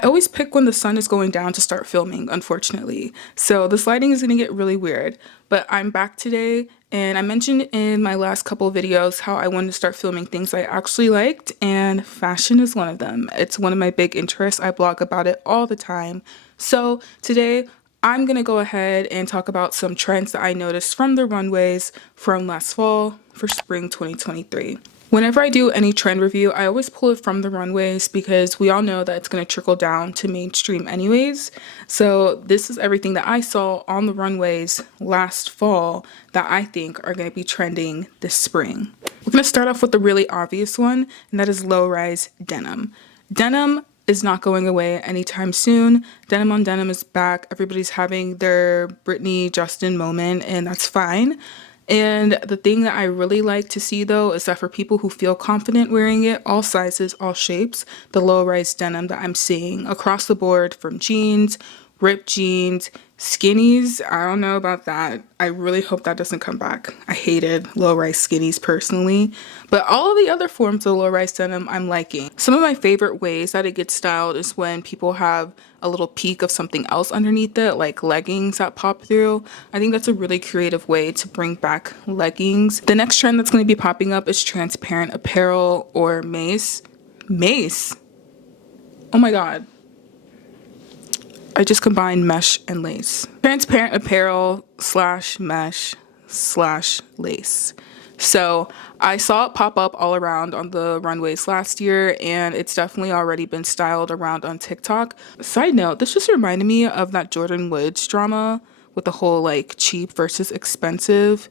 always pick when the sun is going down to start filming, unfortunately. So this lighting is going to get really weird. But I'm back today, and I mentioned in my last couple of videos how I wanted to start filming things I actually liked, and fashion is one of them. It's one of my big interests. I blog about it all the time. So today, I'm going to go ahead and talk about some trends that I noticed from the runways from last fall for spring 2023. Whenever I do any trend review, I always pull it from the runways because we all know that it's going to trickle down to mainstream anyways. So this is everything that I saw on the runways last fall that I think are going to be trending this spring. We're going to start off with the really obvious one, and that is low-rise denim. Denim is not going away anytime soon. Denim on denim is back. Everybody's having their Britney Justin moment, and that's fine. And the thing that I really like to see though is that for people who feel confident wearing it, all sizes, all shapes, the low-rise denim that I'm seeing across the board from jeans, ripped jeans, skinnies, I don't know about that. I really hope that doesn't come back. I hated low-rise skinnies personally, but all of the other forms of low-rise denim I'm liking. Some of my favorite ways that it gets styled is when people have a little peek of something else underneath it, like leggings that pop through. I think that's a really creative way to bring back leggings. The next trend that's going to be popping up is transparent apparel or mace. Mace? Oh my god. I just combined mesh and lace. Transparent apparel slash mesh slash lace. So I saw it pop up all around on the runways last year, and it's definitely already been styled around on TikTok. Side note, this just reminded me of that Jordyn Woods drama with the whole like cheap versus expensive.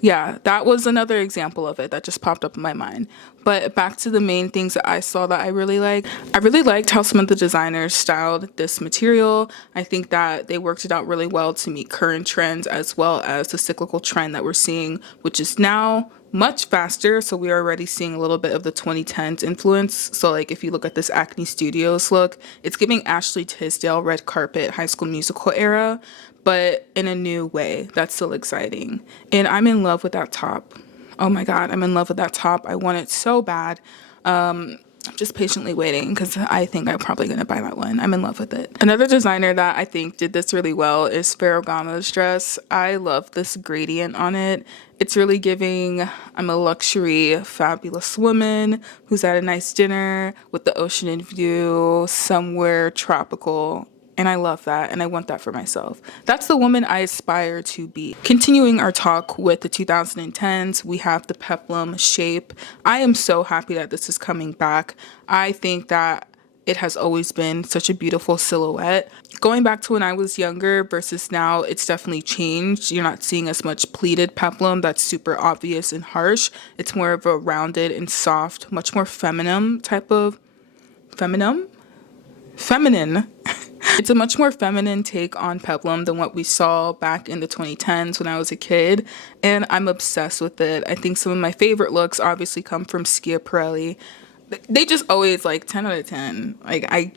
Yeah, that was another example of it that just popped up in my mind. But back to the main things that I saw that I really liked. I really liked how some of the designers styled this material. I think that they worked it out really well to meet current trends as well as the cyclical trend that we're seeing, which is now much faster. So we are already seeing a little bit of the 2010s influence. So like if you look at this Acne Studios look, it's giving Ashley Tisdale red carpet High School Musical era, but in a new way. That's still exciting. And I'm in love with that top. Oh my god, I'm in love with that top. I want it so bad. I'm just patiently waiting because I think I'm probably going to buy that one. I'm in love with it. Another designer that I think did this really well is Ferragamo's dress. I love this gradient on it. It's really giving, I'm a luxury, fabulous woman who's at a nice dinner with the ocean in view, somewhere tropical. And I love that, and I want that for myself. That's the woman I aspire to be. Continuing our talk with the 2010s, we have the peplum shape. I am so happy that this is coming back. I think that it has always been such a beautiful silhouette. Going back to when I was younger versus now, it's definitely changed. You're not seeing as much pleated peplum that's super obvious and harsh. It's more of a rounded and soft, much more feminine type of feminine. It's a much more feminine take on peplum than what we saw back in the 2010s when I was a kid, and I'm obsessed with it. I think some of my favorite looks obviously come from Schiaparelli. They just always like 10 out of 10. Like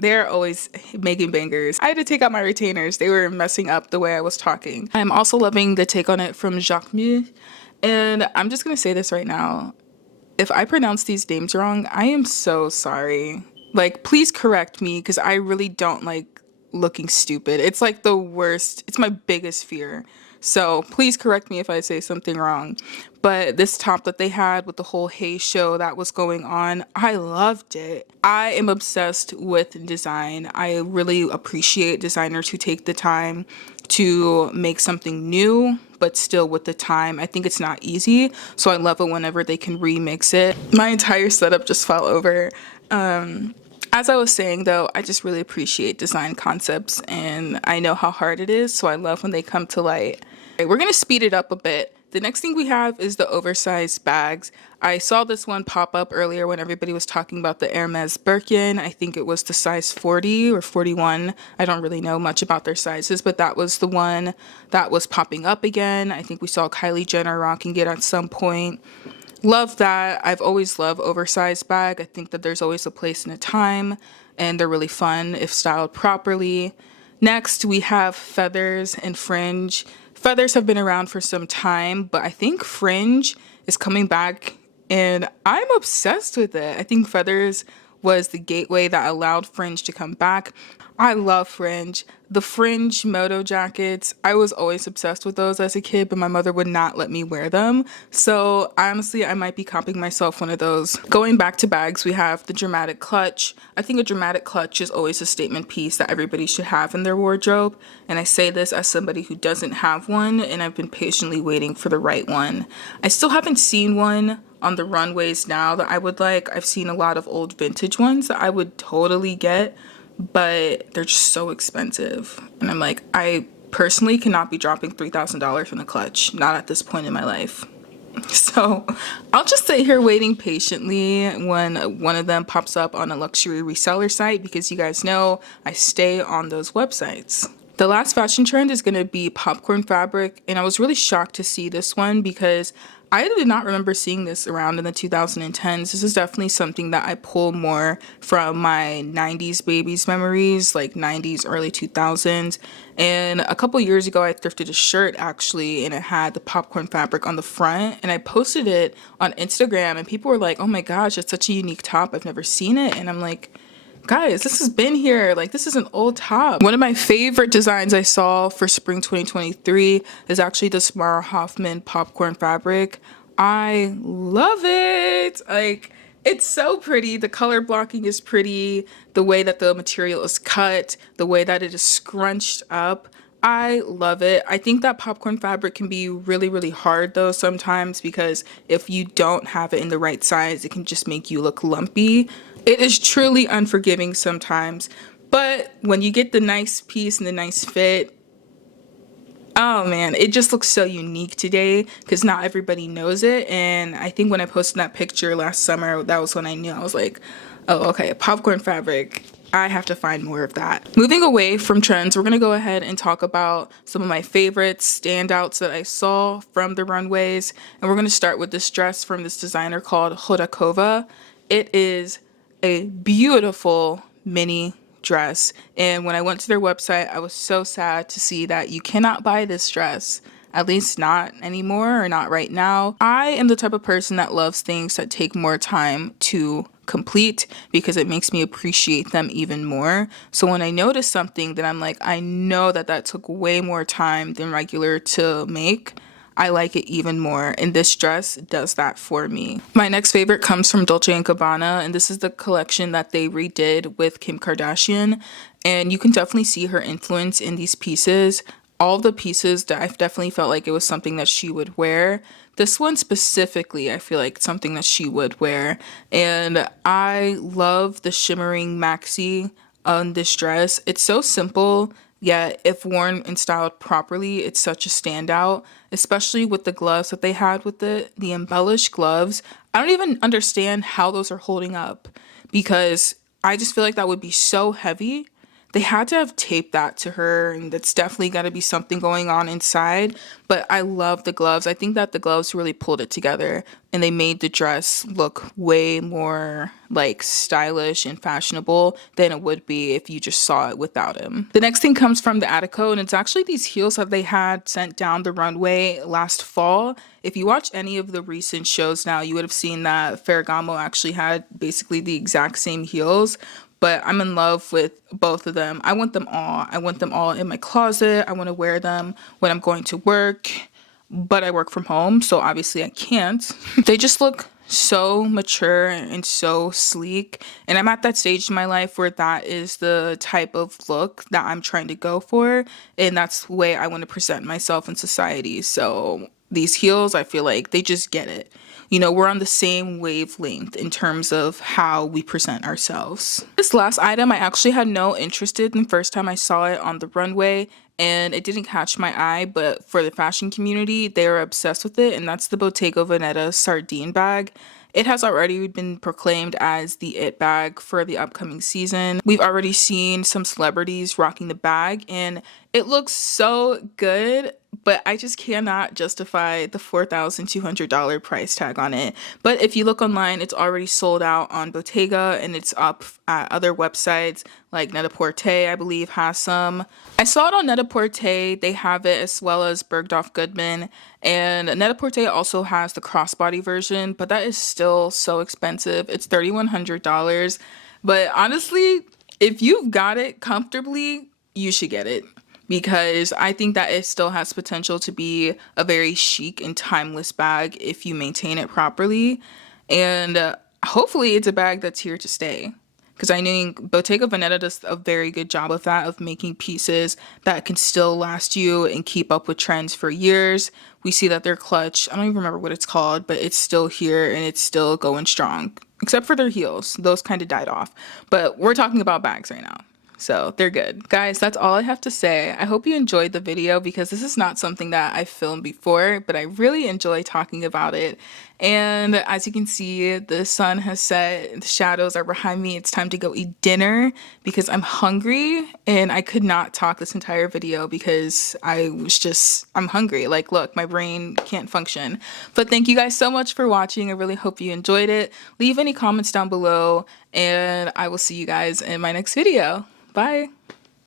they're always making bangers. I had to take out my retainers. They were messing up the way I was talking. I'm also loving the take on it from Jacquemus, and I'm just gonna say this right now. If I pronounce these names wrong, I am so sorry. Like, please correct me because I really don't like looking stupid. It's like the worst. It's my biggest fear. So please correct me if I say something wrong. But this top that they had with the whole Hey show that was going on, I loved it. I am obsessed with design. I really appreciate designers who take the time to make something new, but still with the time. I think it's not easy. So I love it whenever they can remix it. My entire setup just fell over. As I was saying though, I just really appreciate design concepts, and I know how hard it is, so I love when they come to light. Okay, we're gonna speed it up a bit. The next thing we have is the oversized bags. I saw this one pop up earlier when everybody was talking about the Hermes Birkin. I think it was the size 40 or 41. I don't really know much about their sizes, but that was the one that was popping up again. I think we saw Kylie Jenner rocking it at some point. Love that. I've always loved oversized bag. I think that there's always a place and a time, and they're really fun if styled properly. Next, we have feathers and fringe. Feathers have been around for some time, but I think fringe is coming back, and I'm obsessed with it. I think feathers was the gateway that allowed Fringe to come back. I love Fringe. The Fringe moto jackets, I was always obsessed with those as a kid, but my mother would not let me wear them. So honestly, I might be copying myself one of those. Going back to bags, we have the dramatic clutch. I think a dramatic clutch is always a statement piece that everybody should have in their wardrobe. And I say this as somebody who doesn't have one, and I've been patiently waiting for the right one. I still haven't seen one on the runways now that I would like. I've seen a lot of old vintage ones that I would totally get, but they're just so expensive. And I'm like, I personally cannot be dropping $3,000 in a clutch, not at this point in my life. So I'll just sit here waiting patiently when one of them pops up on a luxury reseller site, because you guys know I stay on those websites. The last fashion trend is going to be popcorn fabric, and I was really shocked to see this one because I did not remember seeing this around in the 2010s. This is definitely something that I pull more from my 90s babies memories, like 90s, early 2000s. And a couple years ago, I thrifted a shirt actually, and it had the popcorn fabric on the front. And I posted it on Instagram, and people were like, oh my gosh, it's such a unique top. I've never seen it. And I'm like, guys, this has been here. Like, this is an old top. One of my favorite designs I saw for spring 2023 is actually the Samara Hoffman popcorn fabric. I love it. Like, it's so pretty. The color blocking is pretty. The way that the material is cut, the way that it is scrunched up. I love it. I think that popcorn fabric can be really, really hard though sometimes, because if you don't have it in the right size, it can just make you look lumpy. It is truly unforgiving sometimes, but when you get the nice piece and the nice fit, oh man, it just looks so unique today because not everybody knows it. And I think when I posted that picture last summer, that was when I knew. I was like, oh, okay, popcorn fabric. I have to find more of that. Moving away from trends, we're gonna go ahead and talk about some of my favorite standouts that I saw from the runways. And we're gonna start with this dress from this designer called Hodakova. It is a beautiful mini dress, and when I went to their website, I was so sad to see that you cannot buy this dress, at least not anymore, or not right now. I am the type of person that loves things that take more time to complete because it makes me appreciate them even more. So when I notice something that I'm like, I know that that took way more time than regular to make, I like it even more, and this dress does that for me. My next favorite comes from Dolce & Gabbana, and this is the collection that they redid with Kim Kardashian, and you can definitely see her influence in these pieces. All the pieces that I've definitely felt like it was something that she would wear. This one specifically, I feel like it's something that she would wear, and I love the shimmering maxi on this dress. It's so simple, yet if worn and styled properly, it's such a standout, especially with the gloves that they had with it, the embellished gloves. I don't even understand how those are holding up, because I just feel like that would be so heavy. They had to have taped that to her, and that's definitely got to be something going on inside. But I love the gloves. I think that the gloves really pulled it together, and they made the dress look way more like stylish and fashionable than it would be if you just saw it without him. The next thing comes from the Attico, and it's actually these heels that they had sent down the runway last fall. If you watch any of the recent shows now, you would have seen that Ferragamo actually had basically the exact same heels. But I'm in love with both of them. I want them all. I want them all in my closet. I want to wear them when I'm going to work, but I work from home, so obviously I can't. They just look so mature and so sleek, and I'm at that stage in my life where that is the type of look that I'm trying to go for, and that's the way I want to present myself in society. So these heels, I feel like they just get it. You know, we're on the same wavelength in terms of how we present ourselves. This last item I actually had no interest in the first time I saw it on the runway, and it didn't catch my eye, but for the fashion community, they are obsessed with it, and that's the Bottega Veneta sardine bag. It has already been proclaimed as the it bag for the upcoming season. We've already seen some celebrities rocking the bag, and it looks so good, but I just cannot justify the $4,200 price tag on it. But if you look online, it's already sold out on Bottega, and it's up at other websites like Net-a-Porter, I believe, has some. I saw it on Net-a-Porter. They have it, as well as Bergdorf Goodman. And Net-a-Porter also has the crossbody version, but that is still so expensive. It's $3,100. But honestly, if you've got it comfortably, you should get it because I think that it still has potential to be a very chic and timeless bag if you maintain it properly. And hopefully, it's a bag that's here to stay. Because I think Bottega Veneta does a very good job of that, of making pieces that can still last you and keep up with trends for years. We see that their clutch, I don't even remember what it's called, but it's still here and it's still going strong, except for their heels. Those kind of died off. But we're talking about bags right now. So they're good. Guys, that's all I have to say. I hope you enjoyed the video because this is not something that I filmed before, but I really enjoy talking about it. And as you can see, the sun has set, the shadows are behind me. It's time to go eat dinner because I'm hungry and I could not talk this entire video because I'm hungry. Like, look, my brain can't function. But thank you guys so much for watching. I really hope you enjoyed it. Leave any comments down below and I will see you guys in my next video. Bye.